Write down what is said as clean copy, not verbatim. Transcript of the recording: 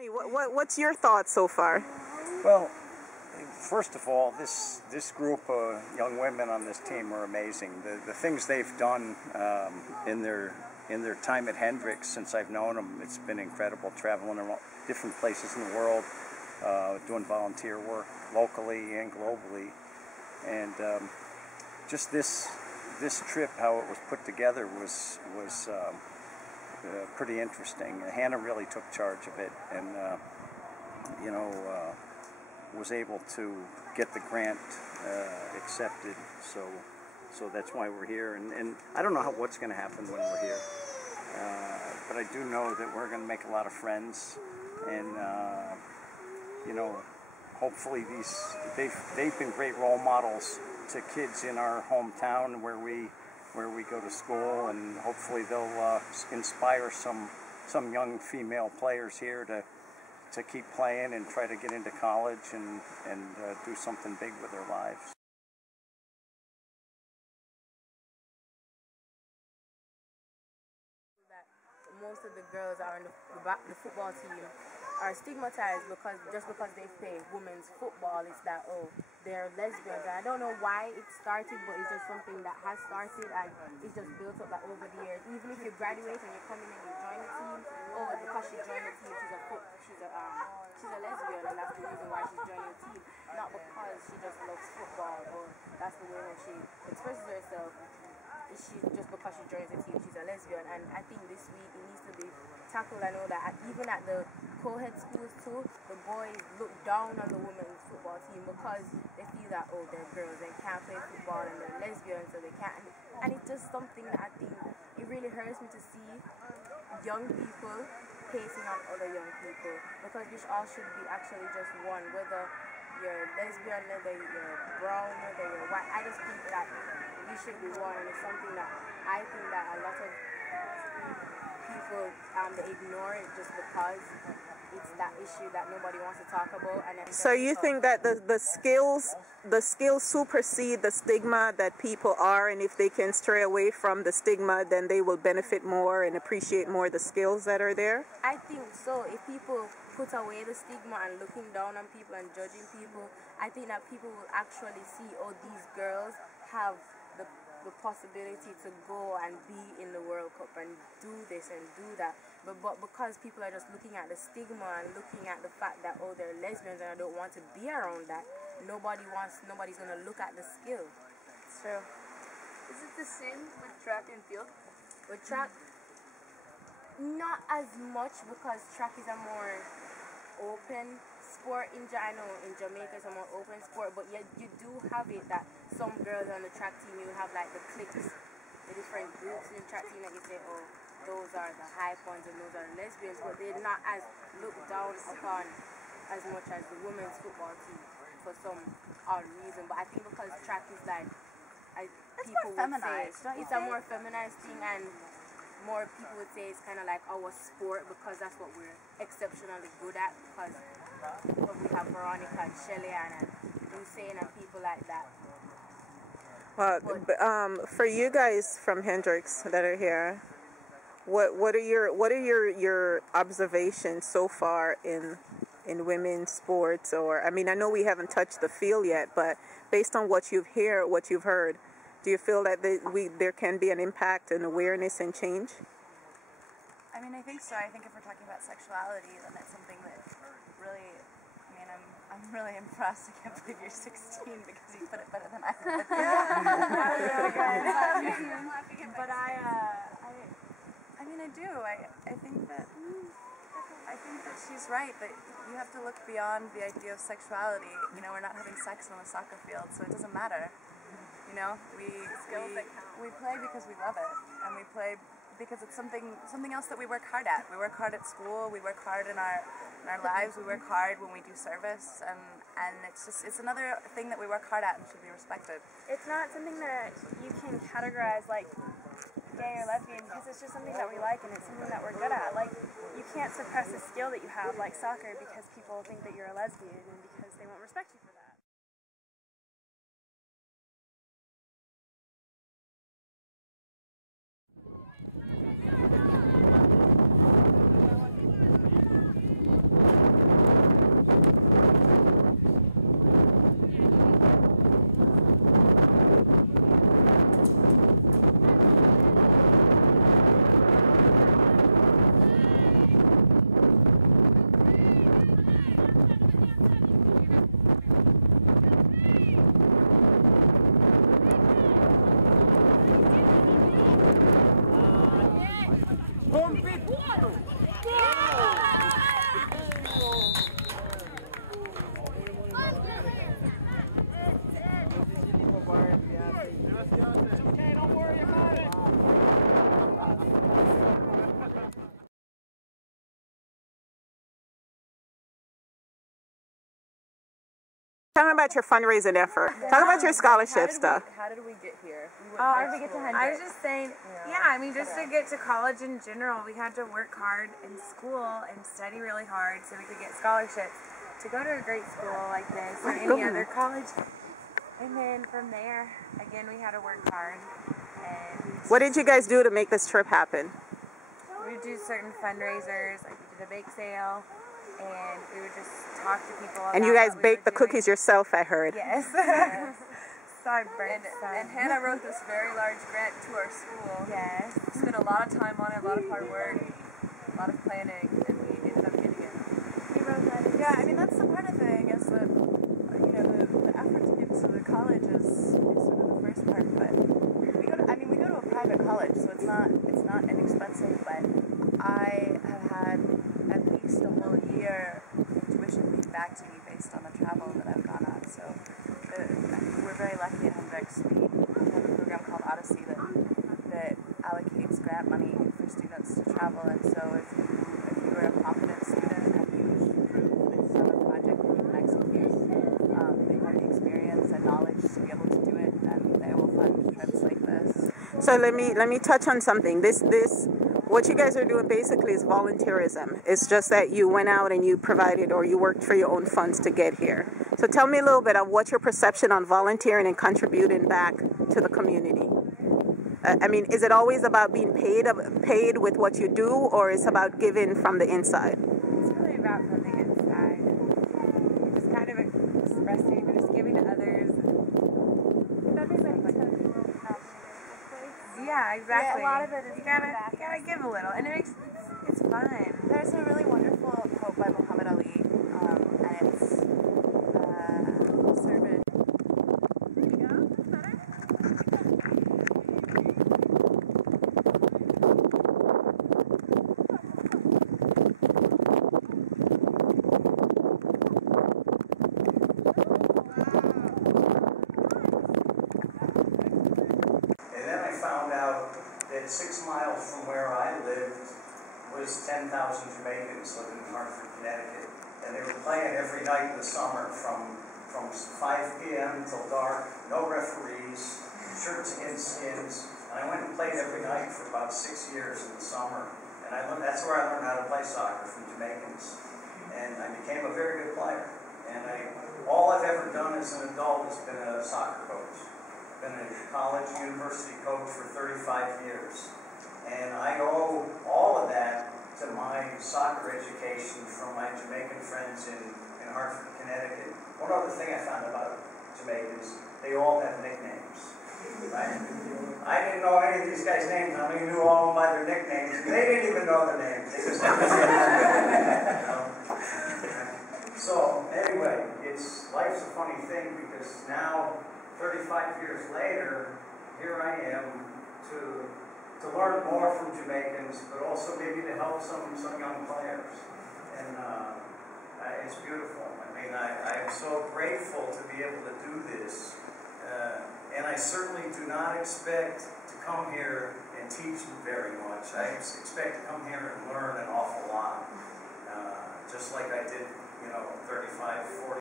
What's your thoughts so far? Well, first of all, this group of young women on this team are amazing. The things they've done in their time at Hendrix since I've known them, it's been incredible. Traveling around different places in the world, doing volunteer work locally and globally, and just this trip, how it was put together was pretty interesting. Hannah really took charge of it, and was able to get the grant accepted. So that's why we're here. And I don't know what's going to happen when we're here, but I do know that we're going to make a lot of friends, and hopefully they've been great role models to kids in our hometown where we go to school, and hopefully they'll inspire some young female players here to keep playing and try to get into college and do something big with their lives. Most of the girls are on the football team are stigmatized because they play women's football, it's that, oh, they're lesbians. And I don't know why it started, but it's just something that has started, and it's just built up like over the years. Even if you graduate and you're coming in and you join the team, oh, because she joined the team, she's a lesbian, and that's the reason why she's joining the team, not because she just loves football or that's the way she expresses herself. She just because she joins the team, she's a lesbian. And I think this week it needs to be tackled. I know that even at the co-ed schools too, the boys look down on the women's football team because they feel that, oh, they're girls, they can't play football, and they're lesbians, so they can't. And it's just something that I think it really hurts me to see young people pacing on other young people, because we all should be actually just one, whether you're lesbian, whether you're brown, whether you're white. I just think that we should be one, and it's something that I think that a lot of people they ignore it just because it's that issue that nobody wants to talk about. And so you think that the skills supersede the stigma that people are, and if they can stray away from the stigma, then they will benefit more and appreciate more the skills that are there? I think so. If people put away the stigma and looking down on people and judging people, I think that people will actually see, oh, these girls have the possibility to go and be in the World Cup and do this and do that. But because people are just looking at the stigma and looking at the fact that, oh, they're lesbians and I don't want to be around that, nobody's going to look at the skill. It's true. Is it the same with track and field? With track, not as much, because track is a more open sport. I know in Jamaica it's a more open sport, but yet you do have it that some girls on the track team, you have like the cliques, the different groups in the track team that you say, oh, those are the high points and those are the lesbians, but they're not as looked down upon as much as the women's football team for some odd reason. But I think because track is like, people would say, it's a more feminized thing, and more people would say it's kind of like our sport because that's what we're exceptionally good at, because we have Veronica and Shelley and Hussein and people like that. For you guys from Hendrix that are here, what are your observations so far in women's sports? Or, I mean, I know we haven't touched the field yet, but based on what you've heard, do you feel that there can be an impact and awareness and change? I mean, I think so. I think if we're talking about sexuality, then it's something that really, I mean, I'm really impressed. I can't believe you're 16 because you put it better than I did. But I mean, I do. I think that she's right, that you have to look beyond the idea of sexuality. You know, we're not having sex on a soccer field, so it doesn't matter. You know, we play because we love it, and we play because it's something else that we work hard at. We work hard at school, we work hard in our lives, we work hard when we do service, and it's another thing that we work hard at and should be respected. It's not something that you can categorize like gay or lesbian, because it's just something that we like and it's something that we're good at. Like, you can't suppress a skill that you have like soccer because people think that you're a lesbian and because they won't respect you for that. Tell me about your fundraising effort. Talk about your scholarship stuff. How did we get here? How did we get to Hendrix? I was just saying, I mean, just to get to college in general, we had to work hard in school and study really hard so we could get scholarships to go to a great school like this or any other college. And then from there, again, we had to work hard. And What did you guys do to make this trip happen? we would do certain fundraisers, like we did a bake sale, and we would just talk to people about And you guys what we baked were the cookies doing. yourself, I heard. Yes. So I burnt some. And Hannah wrote this very large grant to our school. Yes. We spent a lot of time on it, a lot of hard work, a lot of planning, and we ended up getting it. We wrote that. Yeah, I mean, that's the part of it, I guess, that, the effort to give to the college is sort of the first part, but we go to a private college, so it's not inexpensive, but I have had at least a whole year in tuition paid back to me based on the travel that I've gone on, so we're very lucky at Hendrix. We have a program called Odyssey that allocates grant money for students to travel, and so if you are a competent student and you prove this summer project that you can execute, that you have the experience and knowledge to be able to do it, then they will fund trips like this. So let me touch on something. This what you guys are doing basically is volunteerism. It's just that you went out and you provided or you worked for your own funds to get here. So tell me a little bit of what's your perception on volunteering and contributing back to the community. I mean, is it always about being paid with what you do, or is it about giving from the inside? It's really about from the inside. You're just kind of expressing, you're just giving to others. Yeah, exactly. Yeah, a lot of it is you gotta give a little, and it's fun. There's a really wonderful quote by Muhammad Ali, and it's service. And then I found out that 6 miles from where I lived was 10,000 Jamaicans living in Hartford, Connecticut. And they were playing every night in the summer from 5 p.m. till dark, no referees, shirts against skins. And I went and played every night for about 6 years in the summer. And that's where I learned how to play soccer from Jamaicans. And I became a very good player. And all I've ever done as an adult has been a soccer coach. Been a college, university coach for 35 years. And I owe all of that to my soccer education from my Jamaican friends in Hartford, Connecticut. One other thing I found about Jamaicans, they all have nicknames, right? I didn't know any of these guys' names. I only knew all of them by their nicknames. They didn't even know their names. They just So anyway, life's a funny thing because now, 35 years later, here I am to learn more from Jamaicans, but also maybe to help some young players. And it's beautiful. I mean, I'm so grateful to be able to do this. And I certainly do not expect to come here and teach very much. I expect to come here and learn an awful lot. Just like I did, 35, 40